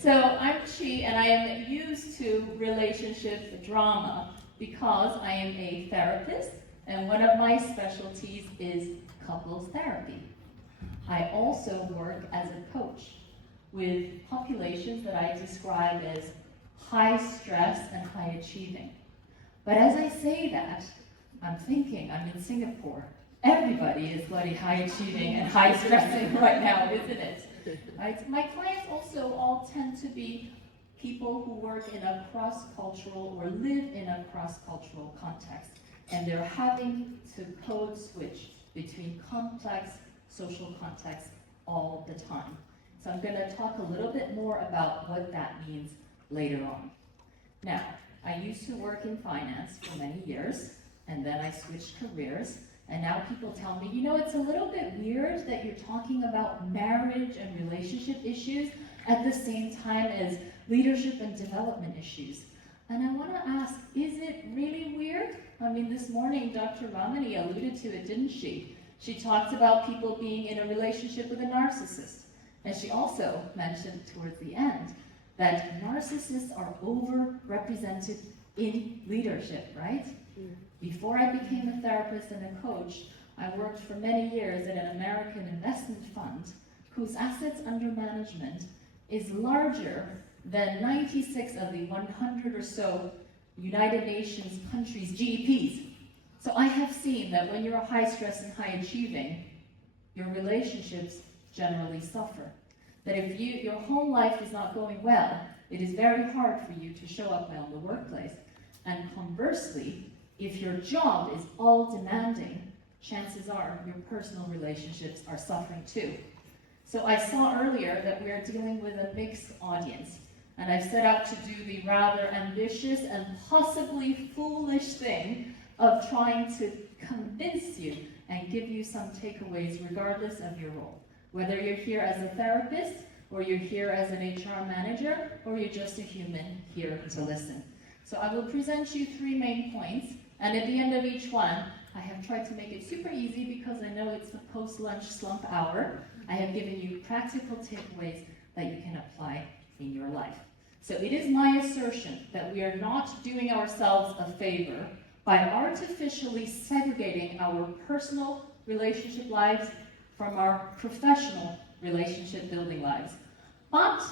So I'm Chi, and I am used to relationship drama because I am a therapist, and one of my specialties is couples therapy. I also work as a coach with populations that I describe as high stress and high achieving. But as I say that, I'm thinking I'm in Singapore. Everybody is bloody high achieving and high stressing right now, isn't it? Right? My clients also all tend to be people who work in a cross-cultural or live in a cross-cultural context, and they're having to code switch between complex social contexts all the time. So I'm going to talk a little bit more about what that means later on. Now, I used to work in finance for many years, and then I switched careers, and now people tell me, you know, it's a little bit weird that you're talking about marriage and relationship issues at the same time as leadership and development issues. And I want to ask, is it really weird? I mean, this morning, Dr. Ramani alluded to it, didn't she? She talked about people being in a relationship with a narcissist. And she also mentioned towards the end that narcissists are overrepresented in leadership, right? Before I became a therapist and a coach, I worked for many years at an American investment fund whose assets under management is larger than 96 of the 100 or so United Nations countries' GDPs. So I have seen that when you're high stress and high achieving, your relationships generally suffer. That if your home life is not going well, it is very hard for you to show up well in the workplace. And conversely, if your job is all demanding, chances are your personal relationships are suffering too. So I saw earlier that we are dealing with a mixed audience, and I've set out to do the rather ambitious and possibly foolish thing of trying to convince you and give you some takeaways regardless of your role. Whether you're here as a therapist, or you're here as an HR manager, or you're just a human here to listen. So I will present you 3 main points, and at the end of each one, I have tried to make it super easy because I know it's the post-lunch slump hour. I have given you practical takeaways that you can apply in your life. So it is my assertion that we are not doing ourselves a favor by artificially segregating our personal relationship lives from our professional relationship building lives. But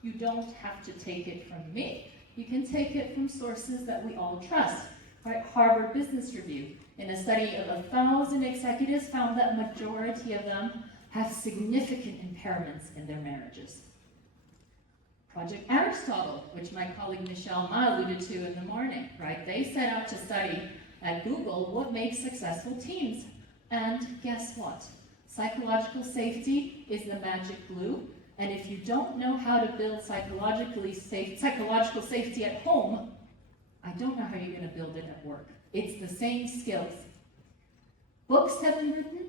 you don't have to take it from me. You can take it from sources that we all trust. Right? Harvard Business Review, in a study of 1,000 executives, found that majority of them have significant impairments in their marriages. Project Aristotle, which my colleague Michelle Ma alluded to in the morning, right? They set out to study at Google what makes successful teams. And guess what? Psychological safety is the magic glue. And if you don't know how to build psychological safety at home, I don't know how you're going to build it at work. It's the same skills. Books have been written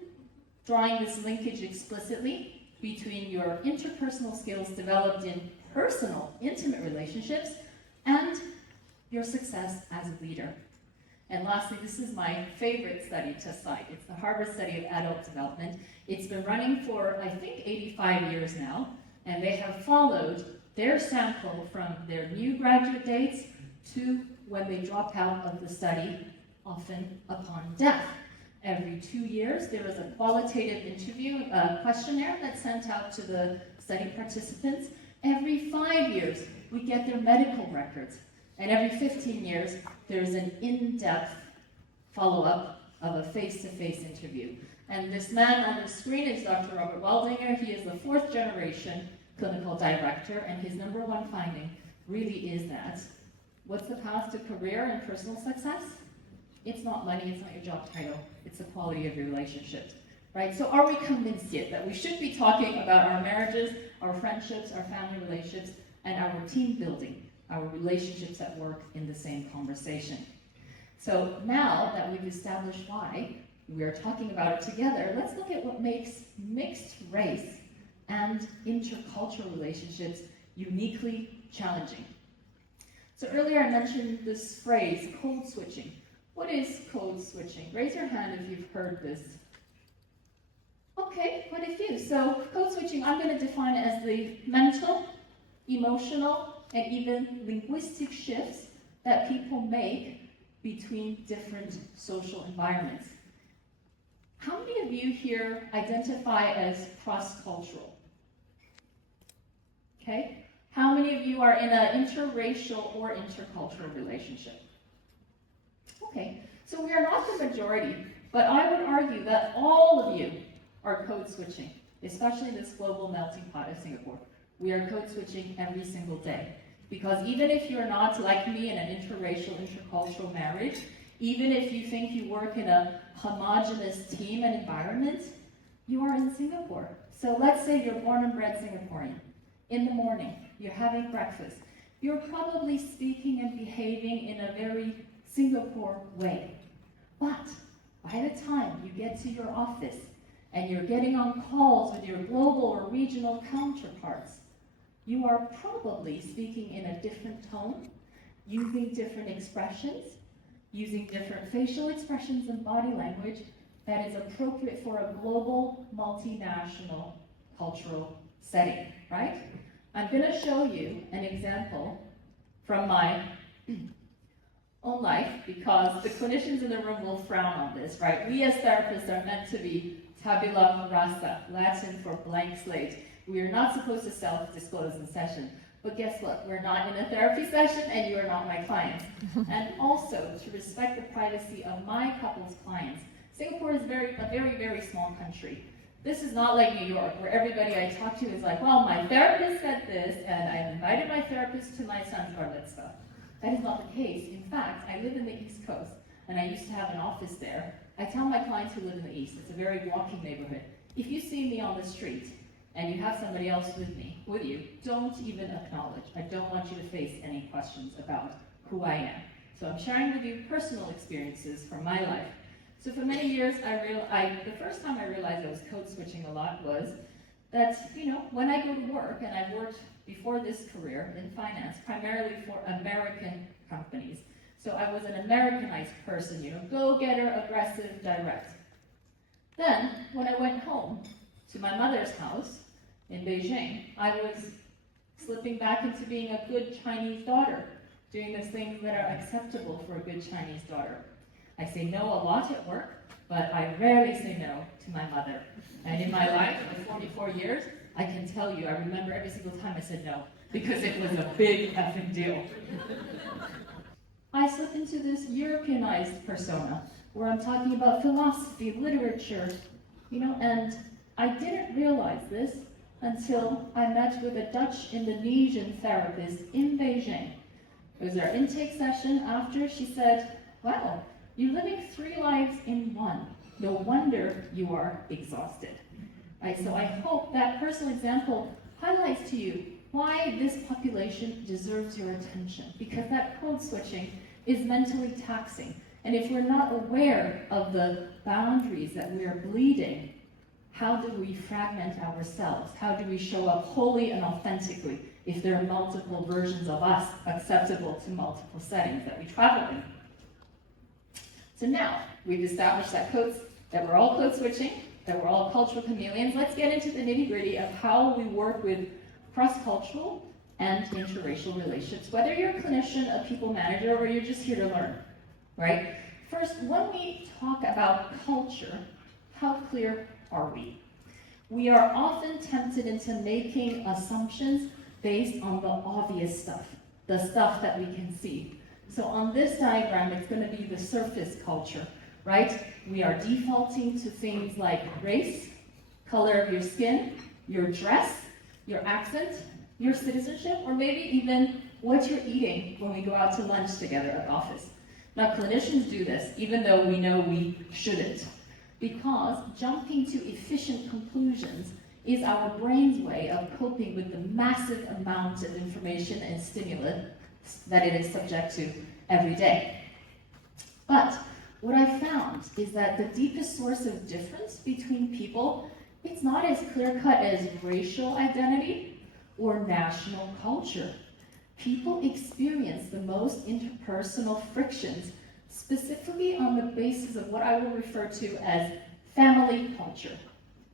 drawing this linkage explicitly between your interpersonal skills developed in personal, intimate relationships and your success as a leader. And lastly, this is my favorite study to cite. It's the Harvard study of adult development. It's been running for, I think, 85 years now, and they have followed their sample from their new graduate dates to when they drop out of the study, often upon death. Every 2 years, there is a qualitative interview questionnaire that's sent out to the study participants. Every 5 years, we get their medical records. And every 15 years, there's an in-depth follow-up of a face-to-face interview. And this man on the screen is Dr. Robert Waldinger. He is the 4th generation clinical director, and his #1 finding really is that what's the path to career and personal success? It's not money, it's not your job title, it's the quality of your relationships, right? So are we convinced yet that we should be talking about our marriages, our friendships, our family relationships, and our team building, our relationships at work in the same conversation? So now that we've established why we are talking about it together, let's look at what makes mixed race and intercultural relationships uniquely challenging. So earlier I mentioned this phrase, code switching. What is code switching? Raise your hand if you've heard this. Okay, quite a few. So code switching, I'm going to define it as the mental emotional, and even linguistic shifts that people make between different social environments. How many of you here identify as cross-cultural? Okay. How many of you are in an interracial or intercultural relationship? Okay, so we are not the majority, but I would argue that all of you are code switching, especially in this global melting pot of Singapore. We are code switching every single day. Because even if you're not like me in an interracial, intercultural marriage, even if you think you work in a homogenous team and environment, you are in Singapore. So let's say you're born and bred Singaporean. In the morning, you're having breakfast. You're probably speaking and behaving in a very Singapore way. But by the time you get to your office and you're getting on calls with your global or regional counterparts, you are probably speaking in a different tone, using different expressions, using different facial expressions and body language that is appropriate for a global, multinational cultural setting, right? I'm going to show you an example from my own life, because the clinicians in the room will frown on this, right? We as therapists are meant to be tabula rasa, Latin for blank slate. We are not supposed to self-disclose in session. But guess what? We're not in a therapy session, and you are not my client. And also, to respect the privacy of my couple's clients, Singapore is a very, very small country. This is not like New York, where everybody I talk to is like, well, my therapist said this, and I invited my therapist to my son's bar mitzvah. That is not the case. In fact, I live in the East Coast, and I used to have an office there. I tell my clients who live in the East, it's a very walking neighborhood. If you see me on the street, and you have somebody else with you, don't even acknowledge. I don't want you to face any questions about who I am. So I'm sharing with you personal experiences from my life. So for many years, the first time I realized I was code switching a lot was that, when I go to work, and I've worked before this career in finance, primarily for American companies. So I was an Americanized person, go-getter, aggressive, direct. Then, when I went home to my mother's house in Beijing, I was slipping back into being a good Chinese daughter, doing those things that are acceptable for a good Chinese daughter. I say no a lot at work, but I rarely say no to my mother. And in my life of 44 years, I can tell you, I remember every single time I said no, because it was a big effing deal. I slip into this Europeanized persona, where I'm talking about philosophy, literature, and I didn't realize this until I met with a Dutch-Indonesian therapist in Beijing. It was our intake session. After, she said, wow, you're living 3 lives in one. No wonder you are exhausted. Right, so I hope that personal example highlights to you why this population deserves your attention, because that code switching is mentally taxing. And if we're not aware of the boundaries that we are bleeding, how do we fragment ourselves? How do we show up wholly and authentically if there are multiple versions of us acceptable to multiple settings that we travel in? So now we've established that we're all code switching, that we're all cultural chameleons. Let's get into the nitty-gritty of how we work with cross-cultural and interracial relationships, whether you're a clinician, a people manager, or you're just here to learn, right? First, when we talk about culture, how clear are we? We are often tempted into making assumptions based on the obvious stuff, the stuff that we can see. So on this diagram, it's going to be the surface culture, right? We are defaulting to things like race, color of your skin, your dress, your accent, your citizenship, or maybe even what you're eating when we go out to lunch together at the office. Now, clinicians do this, even though we know we shouldn't, because jumping to efficient conclusions is our brain's way of coping with the massive amount of information and stimulus that it is subject to every day. But what I found is that the deepest source of difference between people, it's not as clear-cut as racial identity or national culture. People experience the most interpersonal frictions specifically on the basis of what I will refer to as family culture.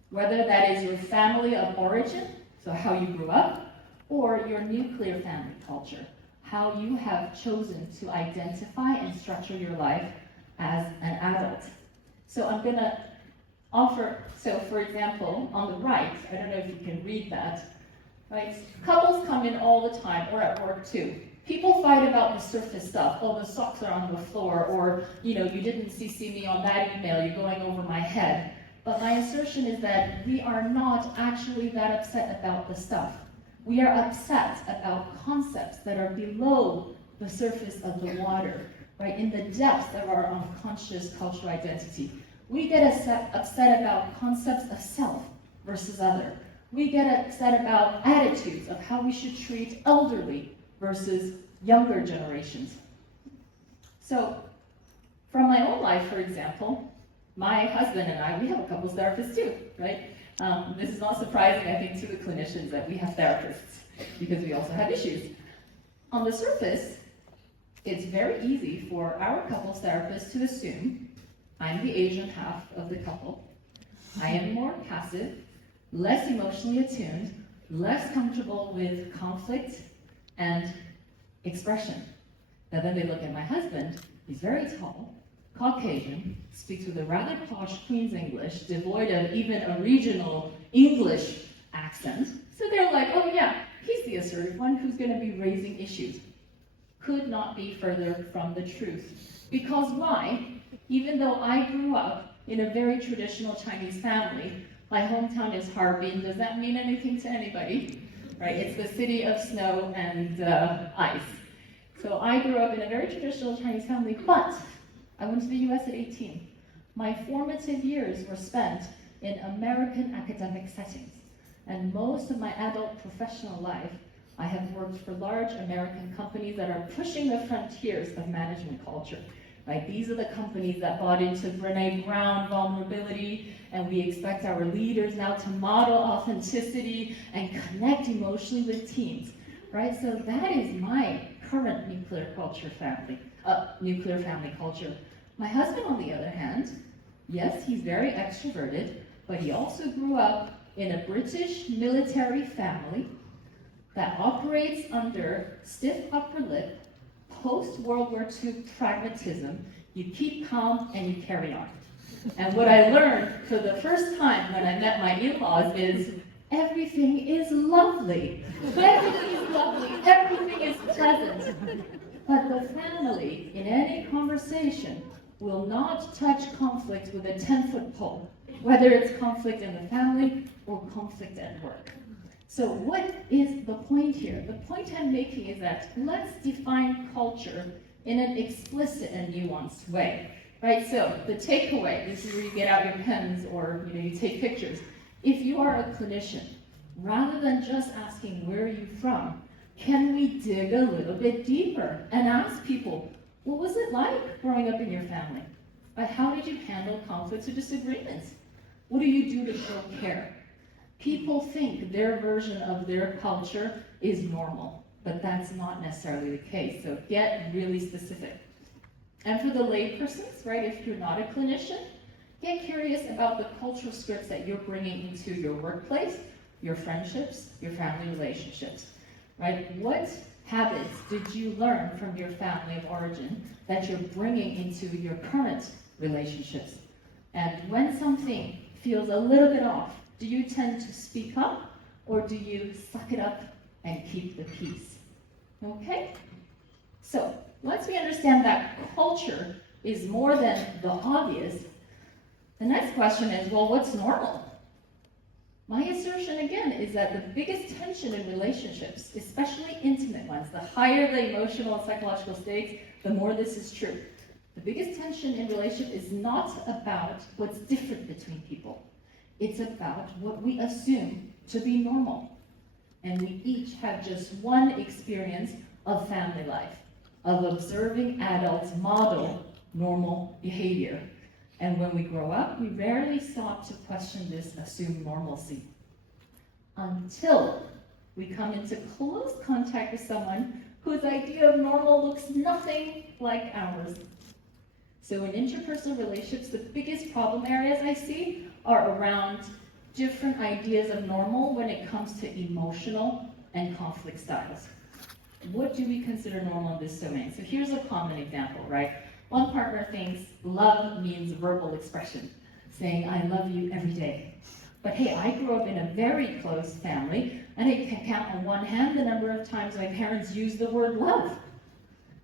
Whether that is your family of origin, so how you grew up, or your nuclear family culture, how you have chosen to identify and structure your life as an adult. So I'm going to offer, so for example, on the right, I don't know if you can read that, right? Couples come in all the time, or at work too. People fight about the surface stuff. Oh, the socks are on the floor, or, you didn't CC me on that email, you're going over my head. But my assertion is that we are not actually that upset about the stuff. We are upset about concepts that are below the surface of the water, right? In the depths of our unconscious cultural identity. We get upset about concepts of self versus other. We get upset about attitudes of how we should treat elderly versus younger generations. So, from my own life, for example, my husband and I, we have a couples therapist too, right? This is not surprising, I think, to the clinicians that we have therapists, because we also have issues. On the surface, it's very easy for our couples therapist to assume I'm the Asian half of the couple. I am more passive, less emotionally attuned, less comfortable with conflict and expression. Now then they look at my husband, he's very tall, Caucasian, speaks with a rather posh Queen's English, devoid of even a regional English accent. So they're like, oh yeah, he's the assertive one who's going to be raising issues. Could not be further from the truth. Because why? Even though I grew up in a very traditional Chinese family, my hometown is Harbin. Does that mean anything to anybody? Right? It's the city of snow and ice. So I grew up in a very traditional Chinese family, but I went to the US at 18. My formative years were spent in American academic settings. And most of my adult professional life, I have worked for large American companies that are pushing the frontiers of management culture. Right? These are the companies that bought into Brené Brown vulnerability, and we expect our leaders now to model authenticity and connect emotionally with teams. Right? So that is my current nuclear family culture. My husband, on the other hand, yes, he's very extroverted, but he also grew up in a British military family that operates under stiff upper lip, post-World War II pragmatism. You keep calm and you carry on. And what I learned for the first time when I met my in-laws is everything is lovely. Everything is lovely. Everything is pleasant. But the family, in any conversation, will not touch conflict with a 10-foot pole, whether it's conflict in the family or conflict at work. So what is the point here? The point I'm making is that let's define culture in an explicit and nuanced way, right? So the takeaway, this is where you get out your pens or you take pictures. If you are a clinician, rather than just asking where are you from, can we dig a little bit deeper and ask people, what was it like growing up in your family? How did you handle conflicts or disagreements? What do you do to show care? People think their version of their culture is normal, but that's not necessarily the case. So get really specific. And for the laypersons, right, if you're not a clinician, get curious about the cultural scripts that you're bringing into your workplace, your friendships, your family relationships, right? What habits did you learn from your family of origin that you're bringing into your current relationships? And when something feels a little bit off, do you tend to speak up, or do you suck it up and keep the peace? Okay? So, once we understand that culture is more than the obvious, the next question is, well, what's normal? My assertion, again, is that the biggest tension in relationships, especially intimate ones, the higher the emotional and psychological stakes, the more this is true. The biggest tension in relationship is not about what's different between people. It's about what we assume to be normal. And we each have just one experience of family life, of observing adults model normal behavior. And when we grow up, we rarely stop to question this assumed normalcy until we come into close contact with someone whose idea of normal looks nothing like ours. So in interpersonal relationships, the biggest problem areas I see are around different ideas of normal when it comes to emotional and conflict styles. What do we consider normal in this domain? So here's a common example, right? One partner thinks love means verbal expression, saying, I love you every day. But hey, I grew up in a very close family, and I can count on one hand the number of times my parents used the word love.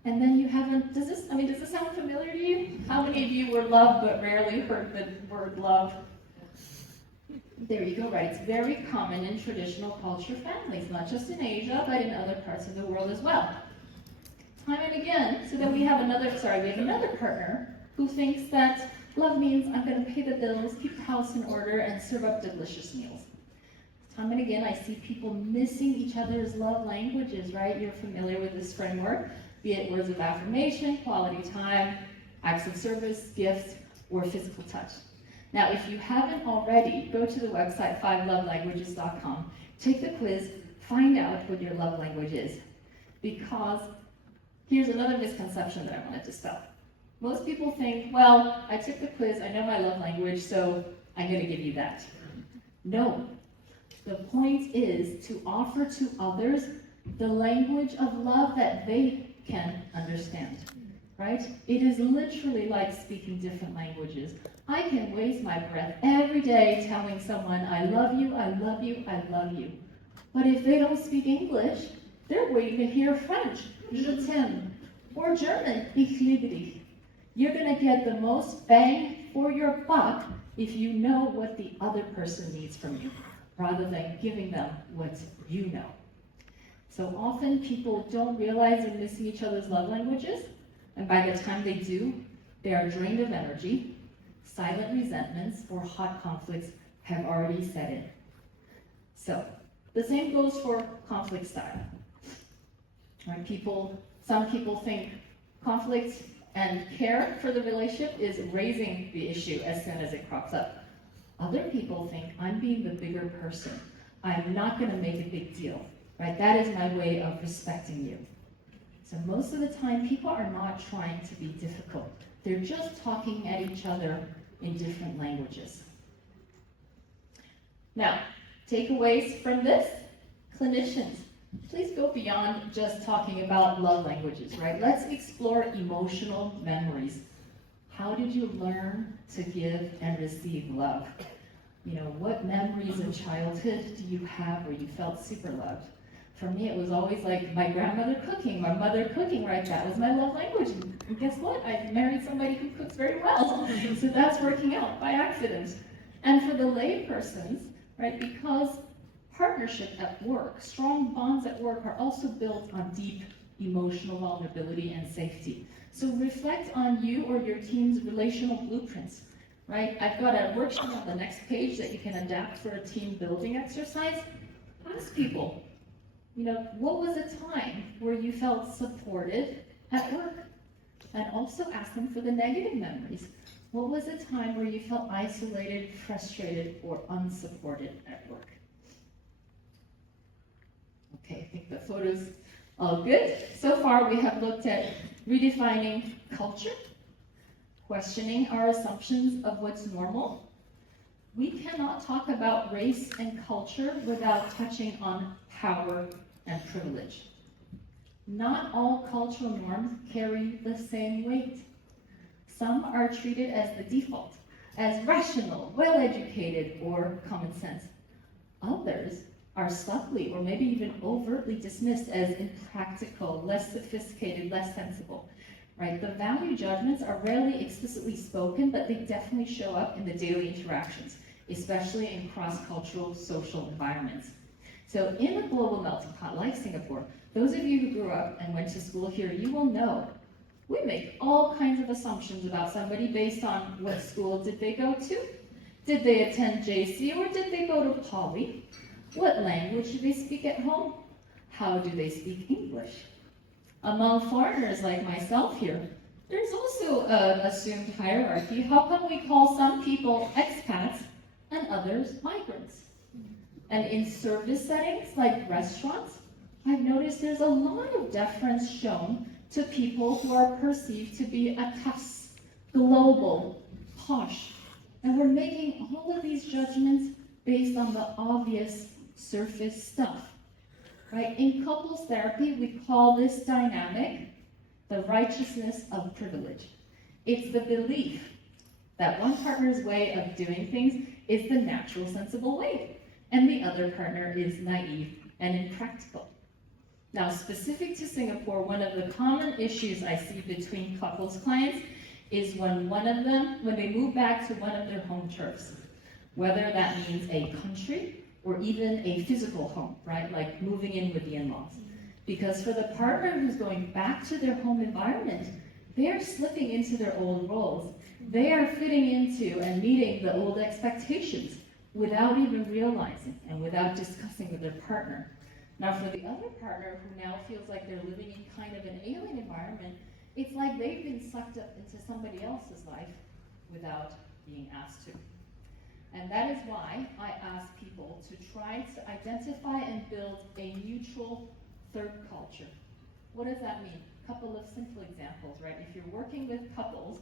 And then you haven't, does this sound familiar to you? How many of you were loved but rarely heard the word love? There you go, right? It's very common in traditional culture families, not just in Asia, but in other parts of the world as well. Time and again, so then we have another partner who thinks that love means I'm going to pay the bills, keep the house in order, and serve up delicious meals. Time and again, I see people missing each other's love languages, right? You're familiar with this framework, be it words of affirmation, quality time, acts of service, gifts, or physical touch. Now, if you haven't already, go to the website 5lovelanguages.com, take the quiz, find out what your love language is. Because here's another misconception that I want to dispel. Most people think, well, I took the quiz, I know my love language, so I'm going to give you that. No. The point is to offer to others the language of love that they can understand, right? It is literally like speaking different languages. I can waste my breath every day telling someone, I love you, I love you, I love you. But if they don't speak English, they're waiting to hear French, je t'aime, or German, ich liebe dich. You're going to get the most bang for your buck if you know what the other person needs from you, rather than giving them what you know. So often people don't realize they're missing each other's love languages, and by the time they do, they are drained of energy, silent resentments or hot conflicts have already set in. So the same goes for conflict style. Right? Some people think conflict and care for the relationship is raising the issue as soon as it crops up. Other people think I'm being the bigger person. I'm not going to make a big deal. Right? That is my way of respecting you. So most of the time, people are not trying to be difficult. They're just talking at each other in different languages. Now, takeaways from this, clinicians, please go beyond just talking about love languages, right? Let's explore emotional memories. How did you learn to give and receive love? You know, what memories of childhood do you have where you felt super loved? For me, it was always like my grandmother cooking, my mother cooking, right? That was my love language. And guess what? I married somebody who cooks very well. So that's working out by accident. And for the lay persons, right, because partnership at work, strong bonds at work are also built on deep emotional vulnerability and safety. So reflect on you or your team's relational blueprints, right? I've got a worksheet on the next page that you can adapt for a team building exercise. Ask people, you know, what was a time where you felt supported at work? And also ask them for the negative memories. What was a time where you felt isolated, frustrated, or unsupported at work? Okay, I think the photo's all good. So far we have looked at redefining culture, questioning our assumptions of what's normal. We cannot talk about race and culture without touching on power and privilege. Not all cultural norms carry the same weight. Some are treated as the default, as rational, well-educated, or common sense. Others are subtly or maybe even overtly dismissed as impractical, less sophisticated, less sensible. Right? The value judgments are rarely explicitly spoken, but they definitely show up in the daily interactions, especially in cross-cultural social environments. So in a global melting pot like Singapore, those of you who grew up and went to school here, you will know we make all kinds of assumptions about somebody based on what school did they go to? Did they attend JC or did they go to Poly? What language do they speak at home? How do they speak English? Among foreigners like myself here, there's also an assumed hierarchy. How come we call some people expats and others migrants? And in service settings like restaurants, I've noticed there's a lot of deference shown to people who are perceived to be atas, global, posh. And we're making all of these judgments based on the obvious surface stuff. right? In couples therapy, we call this dynamic the righteousness of privilege. It's the belief that one partner's way of doing things is the natural, sensible way, and the other partner is naive and impractical. Now, specific to Singapore, one of the common issues I see between couples clients is when they move back to one of their home turfs, whether that means a country or even a physical home, right? Like moving in with the in-laws. Because for the partner who's going back to their home environment, they're slipping into their old roles. They are fitting into and meeting the old expectations without even realizing and without discussing with their partner. Now for the other partner who now feels like they're living in kind of an alien environment, it's like they've been sucked up into somebody else's life without being asked to. And that is why I ask people to try to identify and build a neutral third culture. What does that mean? A couple of simple examples, right? If you're working with couples,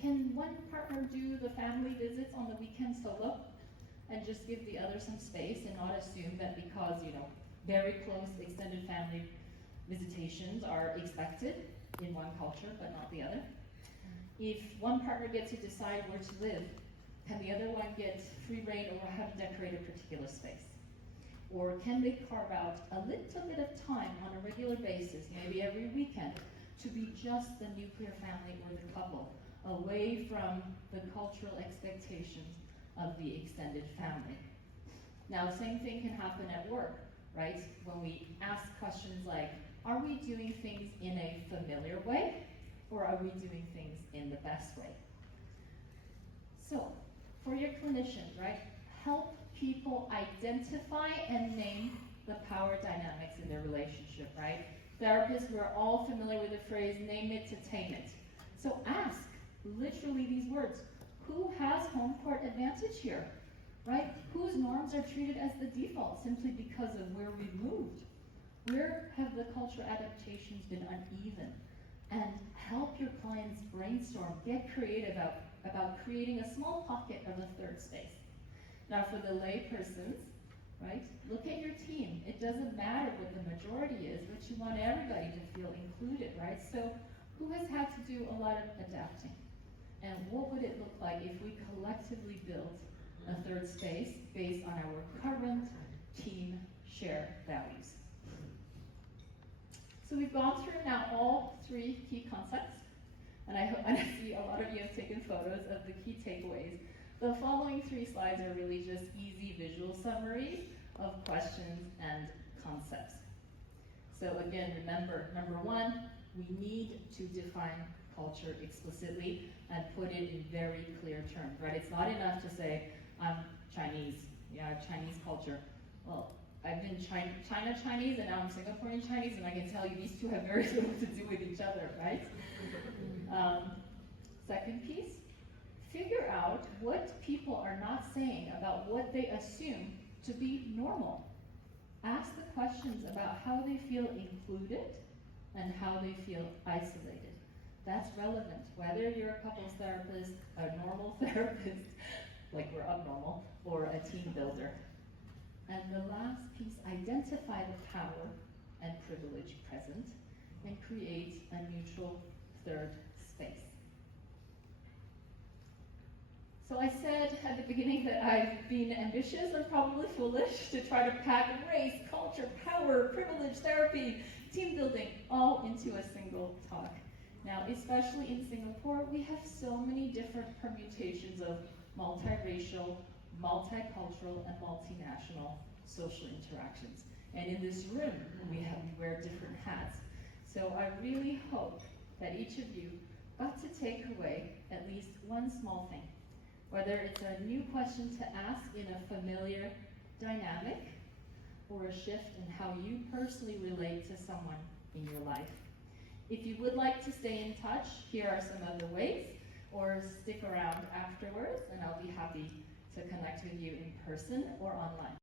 can one partner do the family visits on the weekend solo and just give the other some space and not assume that because, very close extended family visitations are expected in one culture but not the other? If one partner gets to decide where to live, can the other one get free rein over how to decorate a particular space? Or can they carve out a little bit of time on a regular basis, maybe every weekend, to be just the nuclear family or the couple, away from the cultural expectations of the extended family? Now, same thing can happen at work, right? When we ask questions like, are we doing things in a familiar way, or are we doing things in the best way? So, for your clinicians, right, help people identify and name the power dynamics in their relationship, right? Therapists, we're all familiar with the phrase, name it to tame it. So ask, literally these words, who has home court advantage here, right? Whose norms are treated as the default simply because of where we've moved? Where have the cultural adaptations been uneven? And help your clients brainstorm, get creative about creating a small pocket of a third space. Now for the lay persons, right, look at your team. It doesn't matter what the majority is, but you want everybody to feel included, right? So who has had to do a lot of adapting? And what would it look like if we collectively built a third space based on our current team shared values? So we've gone through now all three key concepts, and I see a lot of you have taken photos of the key takeaways. The following 3 slides are really just easy visual summaries of questions and concepts. So again, remember, number 1, we need to define culture explicitly and put it in very clear terms, right? It's not enough to say, I'm Chinese, Chinese culture. Well, I've been China Chinese and now I'm Singaporean Chinese, and I can tell you these two have very little to do with each other, right? Second piece, figure out what people are not saying about what they assume to be normal. Ask the questions about how they feel included and how they feel isolated. That's relevant, whether you're a couples therapist, a normal therapist, like we're abnormal, or a team builder. And the last piece, identify the power and privilege present and create a neutral third space. So I said at the beginning that I've been ambitious and probably foolish to try to pack race, culture, power, privilege, therapy, team building, all into a single talk. Now, especially in Singapore, we have so many different permutations of multiracial, multicultural, and multinational social interactions. And in this room, we wear different hats. So I really hope that each of you got to take away at least one small thing, whether it's a new question to ask in a familiar dynamic or a shift in how you personally relate to someone in your life. If you would like to stay in touch, here are some other ways, or stick around afterwards, and I'll be happy to connect with you in person or online.